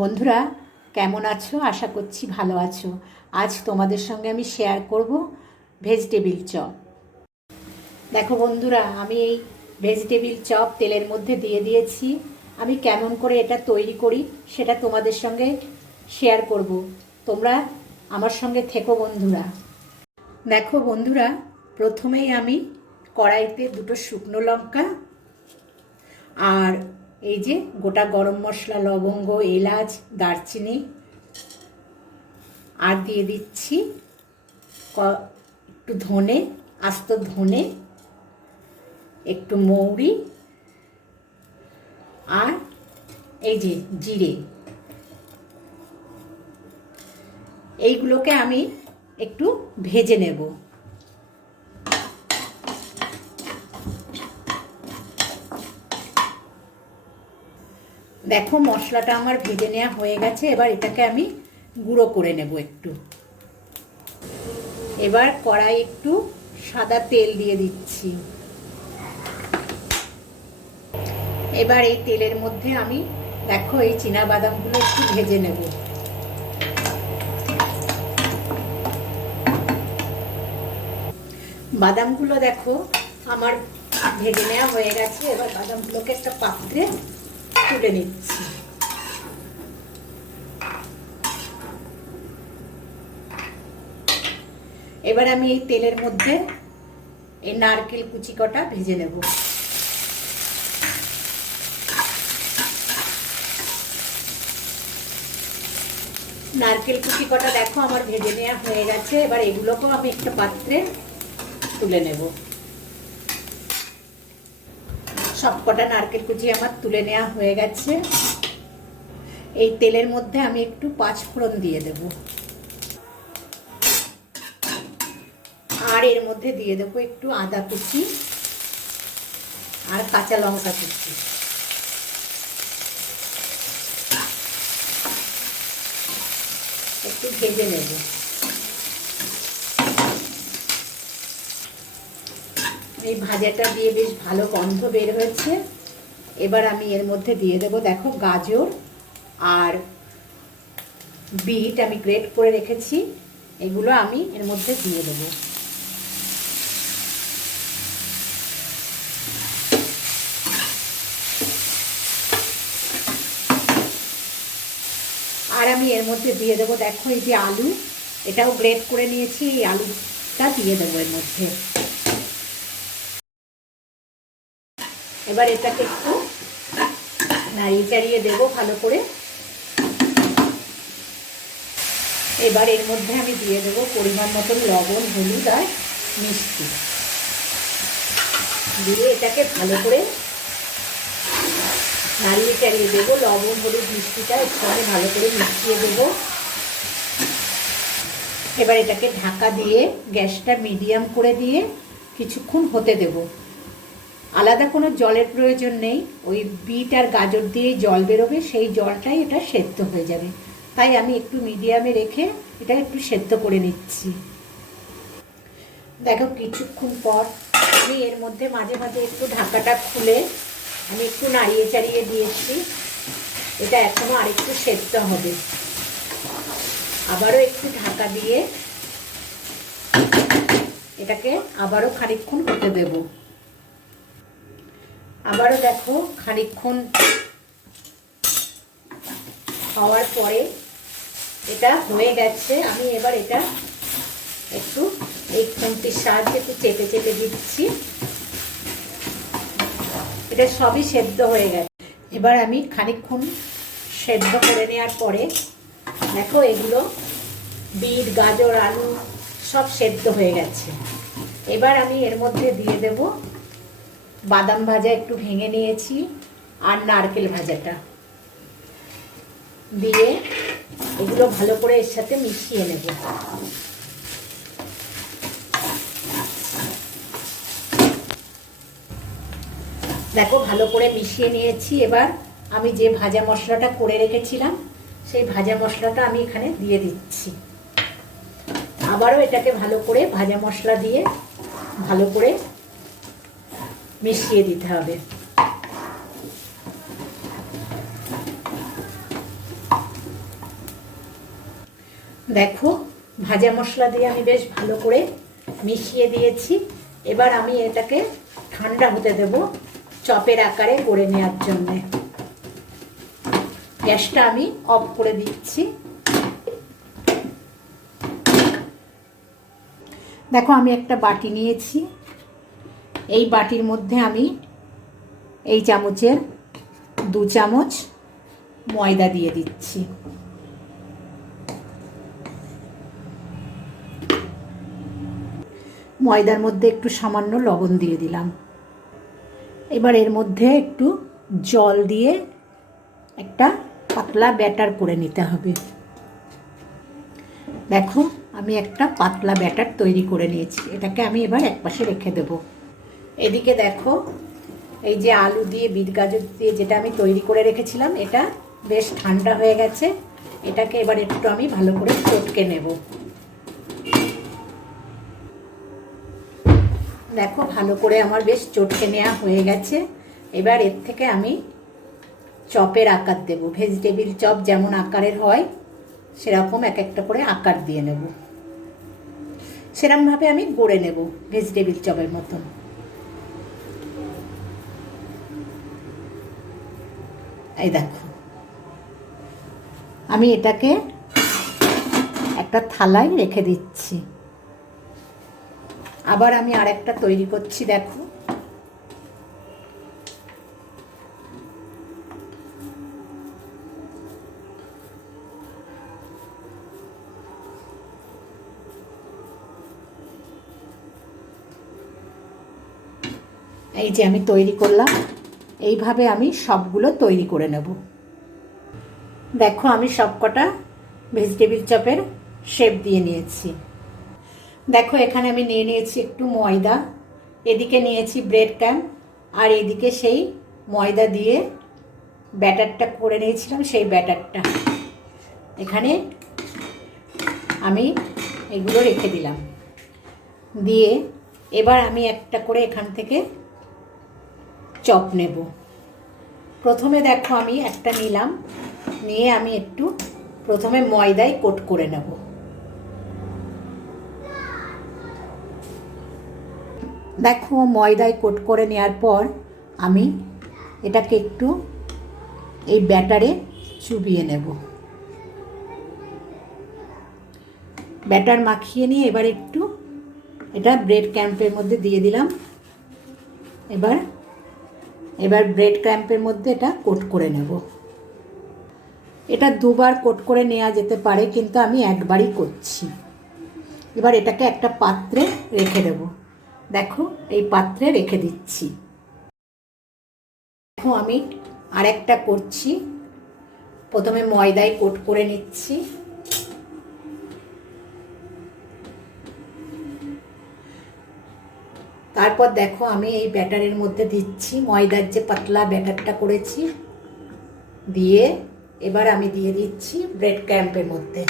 বন্ধুরা, কেমন আছো? আশা করছি ভালো আছো। আজ তোমাদের সঙ্গে আমি শেয়ার করব ভেজিটেবিল চপ। দেখো বন্ধুরা, আমি এই ভেজিটেবিল চপ তেলের মধ্যে দিয়ে দিয়েছি। আমি কেমন করে এটা তৈরি করি সেটা তোমাদের সঙ্গে শেয়ার করব। তোমরা আমার সঙ্গে থেকো বন্ধুরা। দেখো বন্ধুরা, প্রথমেই আমি কড়াইতে দুটো শুকনো লঙ্কা আর এই যে গোটা গরম মশলা, লবঙ্গ, এলাচ, দারচিনি। আর দিয়ে দিচ্ছি ক- একটু ধনে, আস্ত ধনে, একটু মৌরি, আর এই যে জিরে। এইগুলোকে আমি একটু ভেজে নেব। দেখো মশলাটা আমার ভেজে নেওয়া হয়ে গেছে, এবার এটাকে আমি গুঁড়ো করে নেব একটু। এবার কড়াই একটু সাদা তেল দিয়ে দিচ্ছি। এবার এই তেলের মধ্যে আমি দেখো এই চীনা বাদামগুলো একটু ভেজে নেব। বাদামগুলো দেখো আমার ভেজে নেওয়া হয়ে গেছে, এবার বাদামগুলোকে একটা পাত্রে তুলে নিচ্ছি। এবার আমি এই তেলের মধ্যে এই নারকেল কুচি কটা ভেজে নেব। নারকেল কুচি কটা দেখো, আমার ভেজে নেওয়া হয়ে গেছে। এবার এগুলোকেও আমি একটা পাত্রে তুলে নেব। সব কটা নারকেল কুচি আমার তুলে নেওয়া হয়ে গেছে। এই তেলের মধ্যে আমি একটু পাঁচ ফোড়ন দিয়ে দেব। আর এর মধ্যে দিয়ে দেবো একটু আদা কুচি আর কাঁচা লঙ্কা কুচি। একটু ভেজে নেব। এই ভাজাটা দিয়ে বেশ ভালো গন্ধ বের হয়েছে। এবার আমি এর মধ্যে দিয়ে দেবো, দেখো গাজর আর বিট আমি গ্রেট করে রেখেছি, এগুলো আমি এর মধ্যে দিয়ে দেবো। আর আমি এর মধ্যে দিয়ে দেবো, দেখো এই যে আলু, এটাও গ্রেট করে নিয়েছি, এই আলুটা দিয়ে দেবো এর মধ্যে। এবার এটাকে একটু নাড়িয়ে চাড়িয়ে দেবো ভালো করে। এবার এর মধ্যে আমি দিয়ে দেবো পরিমাণ মতন লবণ, হলুদ আর মিষ্টি। দিয়ে এটাকে ভালো করে নাড়িয়ে চাড়িয়ে দেবো। লবণ, হলুদ, মিষ্টিটা একটুখানি ভালো করে মিশিয়ে দেবো। এবার এটাকে ঢাকা দিয়ে গ্যাসটা মিডিয়াম করে দিয়ে কিছুক্ষণ হতে দেবো। আলাদা কোনো জলের প্রয়োজন নেই। ওই বিট আর গাজর দিয়ে জল বেরোবে, সেই জলটাই এটা সেদ্ধ হয়ে যাবে। তাই আমি একটু মিডিয়ামে রেখে এটা একটু সেদ্ধ করে নিচ্ছি। দেখো কিছুক্ষণ পর আমি এর মধ্যে মাঝে মাঝে একটু ঢাকাটা খুলে আমি একটু নাড়িয়ে চাড়িয়ে দিয়েছি। এটা এখনও আরেকটু সেদ্ধ হবে। আবারও একটু ঢাকা দিয়ে এটাকে আবারও খানিকক্ষণ হতে দেবো। আবারও দেখো খানিকক্ষণ হওয়ার পরে এটা হয়ে গেছে। আমি এবার এটা একটু এই খুন্তির সাহায্যে একটু চেপে চেপে দিচ্ছি। এটা সবই সেদ্ধ হয়ে গেছে। এবার আমি খানিকক্ষণ সেদ্ধ করে নেওয়ার পরে দেখো এগুলো বিট, গাজর, আলু সব সেদ্ধ হয়ে গেছে। এবার আমি এর মধ্যে দিয়ে দেবো বাদাম ভাজা একটু ভেঙে নিয়েছি আর নারকেল ভাজাটা। দিয়ে এগুলো ভালো করে এর সাথে মিশিয়ে নেব। দেখো ভালো করে মিশিয়ে নিয়েছি। এবার আমি যে ভাজা মশলাটা করে রেখেছিলাম, সেই ভাজা মশলাটা আমি এখানে দিয়ে দিচ্ছি। আবারও এটাকে ভালো করে ভাজা মশলা দিয়ে ভালো করে মিশিয়ে দিতে হবে। দেখো, ভাজা মশলা দিয়ে আমি বেশ ভালো করে মিশিয়ে দিয়েছি। এবার আমি এটাকে ঠান্ডা হতে দেব চপের আকারে করে নেওয়ার জন্যে। গ্যাসটা আমি অফ করে দিচ্ছি। দেখো, আমি একটা বাটি নিয়েছি। এই বাটির মধ্যে আমি এই চামচের দু চামচ ময়দা দিয়ে দিচ্ছি। ময়দার মধ্যে একটু সামান্য লবণ দিয়ে দিলাম। এবার এর মধ্যে একটু জল দিয়ে একটা পাতলা ব্যাটার করে নিতে হবে। দেখো, আমি একটা পাতলা ব্যাটার তৈরি করে নিয়েছি। এটাকে আমি এবার একপাশে রেখে দেব। এদিকে দেখো, এই যে আলু দিয়ে, বিট গাজর দিয়ে যেটা আমি তৈরি করে রেখেছিলাম, এটা বেশ ঠান্ডা হয়ে গেছে। এটাকে এবার একটু আমি ভালো করে চটকে নেব। দেখো, ভালো করে আমার বেশ চটকে নেওয়া হয়ে গেছে। এবার এর থেকে আমি চপের আকার দেব। ভেজিটেবিল চপ যেমন আকারের হয়, সেরকম এক একটা করে আকার দিয়ে নেব। সেরকমভাবে আমি গড়ে নেব ভেজিটেবিল চপের মতন। এই দেখো। আমি এটাকে একটা থালায় রেখে দিচ্ছি। আবার আমি আরেকটা তৈরি করছি, দেখো। এই যে আমি তৈরি করলাম। এইভাবে আমি সবগুলো তৈরি করে নেব। দেখো, আমি সবকটা ভেজিটেবিল চপের শেপ দিয়ে নিয়েছি। দেখো, এখানে আমি নিয়ে নিয়েছি একটু ময়দা, এদিকে নিয়েছি ব্রেড ক্যাম আর এদিকে সেই ময়দা দিয়ে ব্যাটারটা করে নিয়েছিলাম, সেই ব্যাটারটা। এখানে আমি এগুলো রেখে দিলাম। দিয়ে এবার আমি একটা করে এখান থেকে চপ নেব। প্রথমে দেখো আমি একটা নিলাম, নিয়ে আমি একটু প্রথমে ময়দায় কোট করে নেব। দেখো ময়দায় কোট করে নেওয়ার পর আমি এটাকে একটু এই ব্যাটারে চুবিয়ে নেব। ব্যাটার মাখিয়ে নিয়ে এবার একটু এটা ব্রেড ক্যাম্পের মধ্যে দিয়ে দিলাম। এবার এবার ব্রেড ক্র্যাম্পের মধ্যে এটা কোট করে নেব। এটা দুবার কোট করে নেওয়া যেতে পারে, কিন্তু আমি একবারই করছি। এবার এটাকে একটা পাত্রে রেখে দেব। দেখো, এই পাত্রে রেখে দিচ্ছি। দেখো, আমি আরেকটা করছি। প্রথমে ময়দায় কোট করে নিচ্ছি। তারপর দেখো আমি এই ব্যাটারের মধ্যে দিচ্ছি ময়দার যে পাতলা ব্যাটারটা করেছি, দিয়ে এবার আমি দিয়ে দিচ্ছি ব্রেড ক্র্যাম্পের মধ্যে।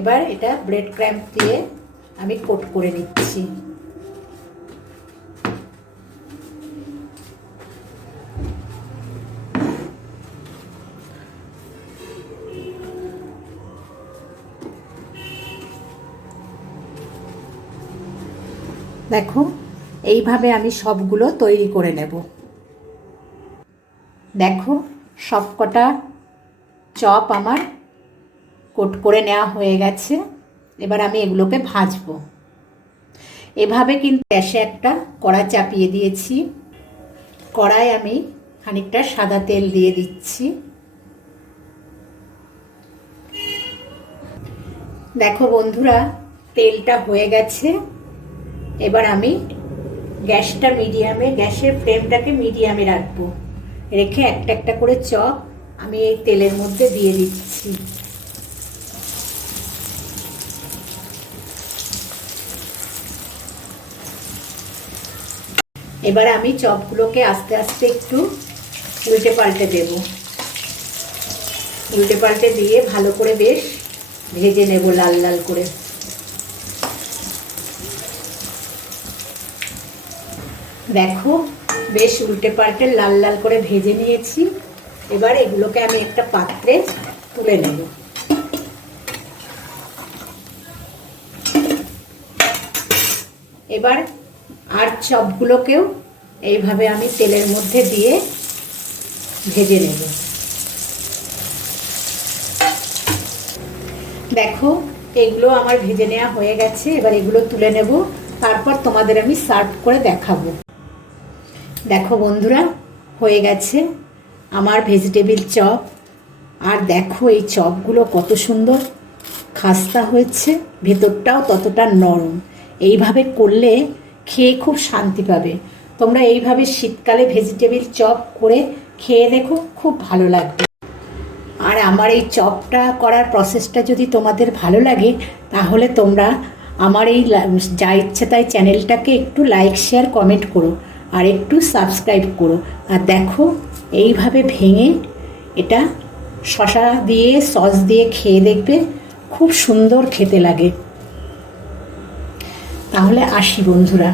এবার এটা ব্রেড ক্র্যাম্প দিয়ে আমি কোট করে নিচ্ছি। দেখো, এইভাবে আমি সবগুলো তৈরি করে নেব। দেখো, সবকটা চপ আমার কোট করে নেওয়া হয়ে গেছে। এবার আমি এগুলোকে ভাজবো। এভাবে কিন্তু গ্যাসে একটা কড়া চাপিয়ে দিয়েছি। কড়াই আমি খানিকটা সাদা তেল দিয়ে দিচ্ছি। দেখো বন্ধুরা, তেলটা হয়ে গেছে। এবার আমি গ্যাসটা মিডিয়ামে, গ্যাসের ফ্লেমটাকে মিডিয়ামে রাখব। রেখে একটা একটা করে চপ আমি এই তেলের মধ্যে দিয়ে দিচ্ছি। এবার আমি চপগুলোকে আস্তে আস্তে একটু উল্টে পাল্টে দেব। উল্টে পাল্টে দিয়ে ভালো করে বেশ ভেজে নেব লাল লাল করে। দেখো, বেশ উল্টে পাল্টে লাল লাল করে ভেজে নিয়েছি। এবার এগুলোকে আমি একটা পাত্রে তুলে নেব। এবার আর চপগুলোকেও এইভাবে আমি তেলের মধ্যে দিয়ে ভেজে নেব। দেখো, এগুলো আমার ভেজে নেওয়া হয়ে গেছে। এবার এগুলো তুলে নেব। তারপর তোমাদের আমি সার্ভ করে দেখাবো। দেখো বন্ধুরা, হয়ে গেছে আমার ভেজিটেবিল চপ। আর দেখো এই চপগুলো কত সুন্দর, খাস্তা হয়েছে, ভেতরটাও ততটা নরম। এইভাবে করলে খেয়ে খুব শান্তি পাবে। তোমরা এইভাবে শীতকালে ভেজিটেবিল চপ করে খেয়ে দেখো, খুব ভালো লাগবে। আর আমার এই চপটা করার প্রসেসটা যদি তোমাদের ভালো লাগে, তাহলে তোমরা আমার এই যা ইচ্ছে তাই চ্যানেলটাকে একটু লাইক শেয়ার কমেন্ট করো। আর একটু সাবস্ক্রাইব করো। আর দেখো, এইভাবে ভেঙে এটা শশা দিয়ে, সস দিয়ে খেয়ে দেখবে খুব সুন্দর খেতে লাগে। তাহলে আসি বন্ধুরা।